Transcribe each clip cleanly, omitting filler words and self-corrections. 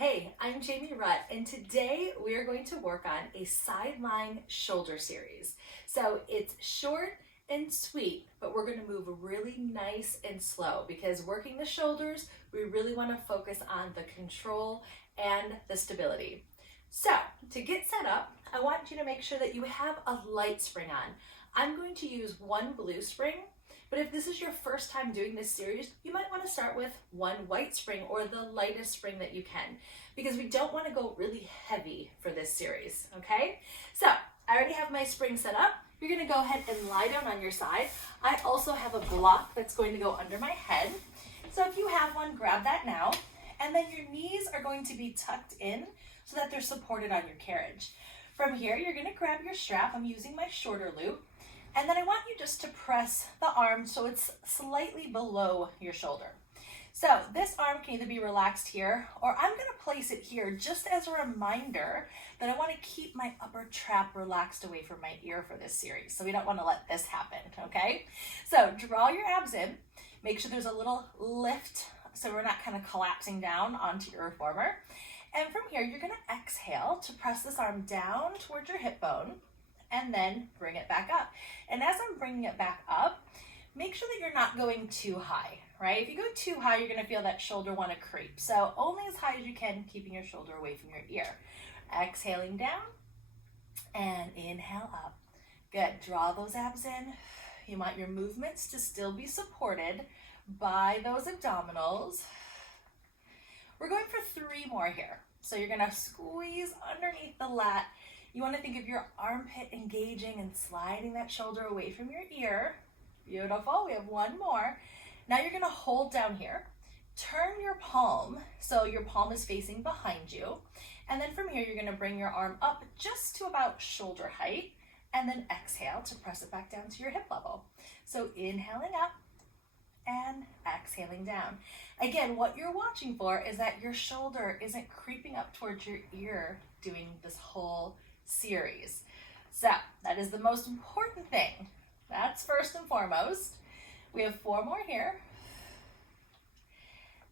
Hey, I'm Jaime Rutt, and today we are going to work on a sideline shoulder series. So it's short and sweet, but we're going to move really nice and slow because working the shoulders, we really want to focus on the control and the stability. So to get set up, I want you to make sure that you have a light spring on. I'm going to use one blue spring. But if this is your first time doing this series, you might want to start with one white spring or the lightest spring that you can, because we don't want to go really heavy for this series, okay? So I already have my spring set up. You're going to go ahead and lie down on your side. I also have a block that's going to go under my head. So if you have one, grab that now. And then your knees are going to be tucked in so that they're supported on your carriage. From here, you're going to grab your strap. I'm using my shorter loop. And then I want you just to press the arm so it's slightly below your shoulder. So this arm can either be relaxed here, or I'm going to place it here just as a reminder that I want to keep my upper trap relaxed away from my ear for this series. So we don't want to let this happen, okay? So draw your abs in. Make sure there's a little lift so we're not kind of collapsing down onto your reformer. And from here, you're going to exhale to press this arm down towards your hip bone, and then bring it back up. And as I'm bringing it back up, make sure that you're not going too high, right? If you go too high, you're gonna feel that shoulder wanna creep. So only as high as you can, keeping your shoulder away from your ear. Exhaling down and inhale up. Good, draw those abs in. You want your movements to still be supported by those abdominals. We're going for 3 more here. So you're gonna squeeze underneath the lat. You want to think of your armpit engaging and sliding that shoulder away from your ear. Beautiful. We have 1 more. Now you're going to hold down here. Turn your palm so your palm is facing behind you. And then from here, you're going to bring your arm up just to about shoulder height. And then exhale to press it back down to your hip level. So inhaling up and exhaling down. Again, what you're watching for is that your shoulder isn't creeping up towards your ear doing this whole series. So that is the most important thing. That's first and foremost. We have 4 more here.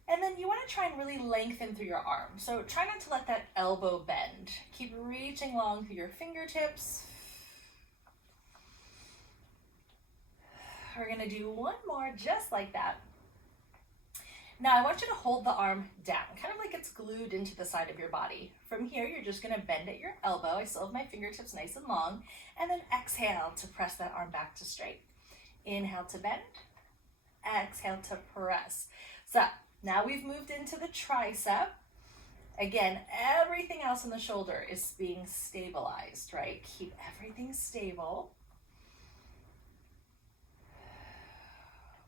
And then you want to try and really lengthen through your arm. So try not to let that elbow bend. Keep reaching long through your fingertips. We're going to do 1 more just like that. Now I want you to hold the arm down, kind of like it's glued into the side of your body. From here, you're just gonna bend at your elbow. I still have my fingertips nice and long, and then exhale to press that arm back to straight. Inhale to bend, exhale to press. So now we've moved into the tricep. Again, everything else in the shoulder is being stabilized, right? Keep everything stable.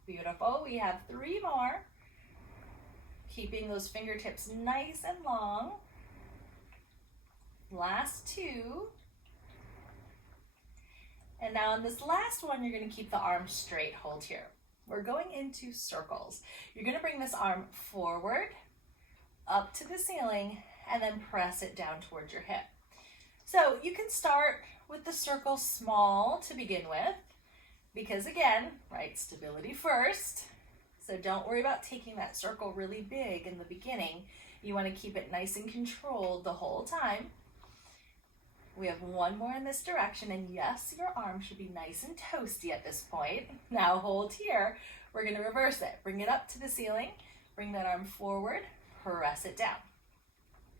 Beautiful, we have 3 more. Keeping those fingertips nice and long. Last 2. And now on this last one, you're going to keep the arm straight. Hold here. We're going into circles. You're going to bring this arm forward, up to the ceiling, and then press it down towards your hip. So you can start with the circle small to begin with, because again, right, stability first. So don't worry about taking that circle really big in the beginning. You want to keep it nice and controlled the whole time. We have 1 more in this direction, and yes, your arm should be nice and toasty at this point. Now hold here. We're going to reverse it. Bring it up to the ceiling. Bring that arm forward. Press it down.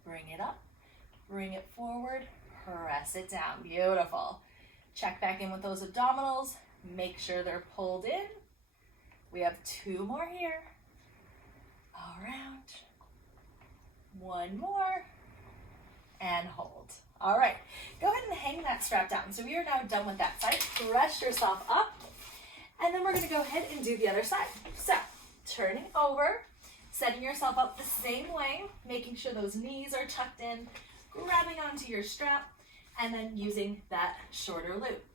Bring it up. Bring it forward. Press it down. Beautiful. Check back in with those abdominals. Make sure they're pulled in. We have 2 more here. Around. 1 more. And hold. All right. Go ahead and hang that strap down. So we are now done with that side. Press yourself up. And then we're going to go ahead and do the other side. So turning over, setting yourself up the same way, making sure those knees are tucked in, grabbing onto your strap, and then using that shorter loop.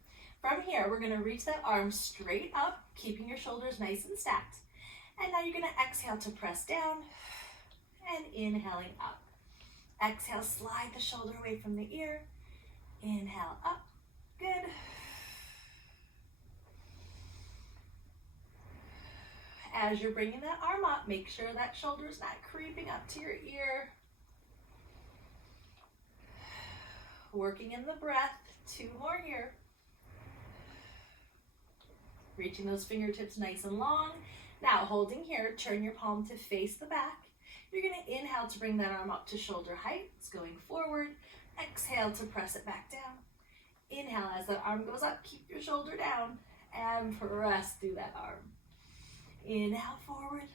From here, we're going to reach that arm straight up, keeping your shoulders nice and stacked. And now you're going to exhale to press down and inhaling up. Exhale, slide the shoulder away from the ear. Inhale up. Good. As you're bringing that arm up, make sure that shoulder's not creeping up to your ear. Working in the breath. 2 more here. Reaching those fingertips nice and long. Now holding here, turn your palm to face the back. You're going to inhale to bring that arm up to shoulder height. It's going forward. Exhale to press it back down. Inhale as that arm goes up, keep your shoulder down and press through that arm. Inhale forward,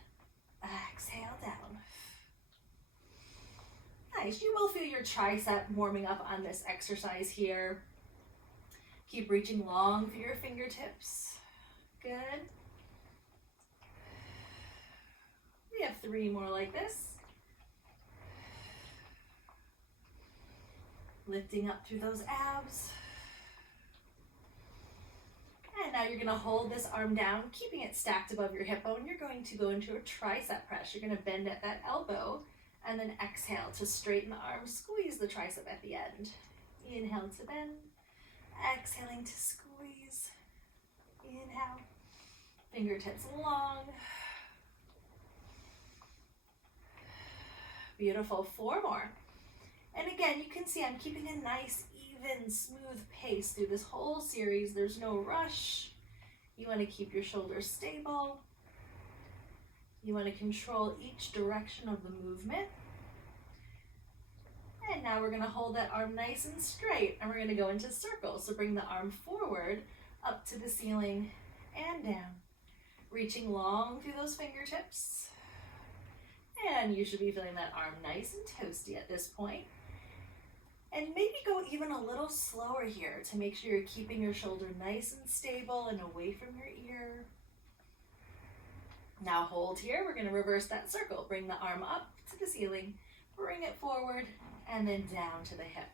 exhale down. Nice, you will feel your tricep warming up on this exercise here. Keep reaching long through your fingertips. Good. We have 3 more like this. Lifting up through those abs. And now you're going to hold this arm down, keeping it stacked above your hip bone. You're going to go into a tricep press. You're going to bend at that elbow and then exhale to straighten the arm. Squeeze the tricep at the end. Inhale to bend. Exhaling to squeeze. Inhale. Fingertips long. Beautiful. 4 more. And again, you can see I'm keeping a nice, even, smooth pace through this whole series. There's no rush. You want to keep your shoulders stable. You want to control each direction of the movement. And now we're going to hold that arm nice and straight, and we're going to go into circles. So bring the arm forward, up to the ceiling, and down. Reaching long through those fingertips. And you should be feeling that arm nice and toasty at this point. And maybe go even a little slower here to make sure you're keeping your shoulder nice and stable and away from your ear. Now hold here. We're going to reverse that circle. Bring the arm up to the ceiling, bring it forward, and then down to the hip.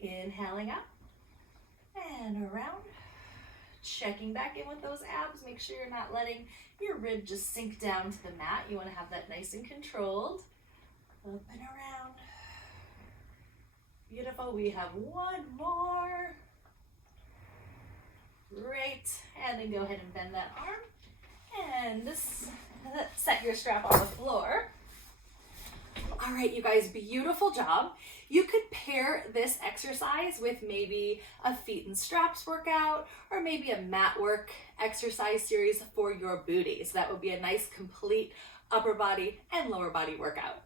Inhaling up and around. Checking back in with those abs. Make sure you're not letting your rib just sink down to the mat. You want to have that nice and controlled. Up and around. Beautiful. We have 1 more. Great. And then go ahead and bend that arm. And set your strap on the floor. All right, you guys, beautiful job. You could pair this exercise with maybe a feet and straps workout or maybe a mat work exercise series for your booty. So that would be a nice complete upper body and lower body workout.